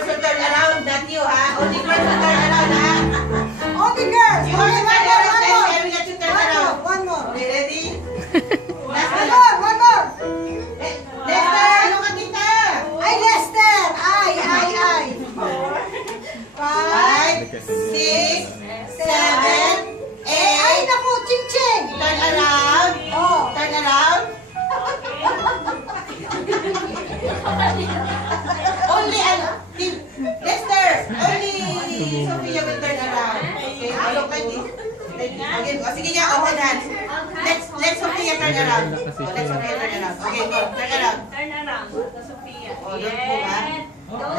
girls will turn around, not you, ha? Only girls will turn around, ha? Okay, girls. You Okay, will turn one around, then more. I will let you turn around. One more. Okay, ready? Last One one. more. One more. Lester, ano ka kita? Ay, Lester. Ay. 5, 5, 6, 7, 8. Ay, naku, ching-ching. Turn around. Oh. Turn around. Only, Lester, only Sophia will turn around. Okay, look like this. Okay, o sige niya, open hands. Let Sophia turn around. Oh, let Sophia turn around. Okay, go, turn around. Turn around. Sophia. Oh, don't move, ha?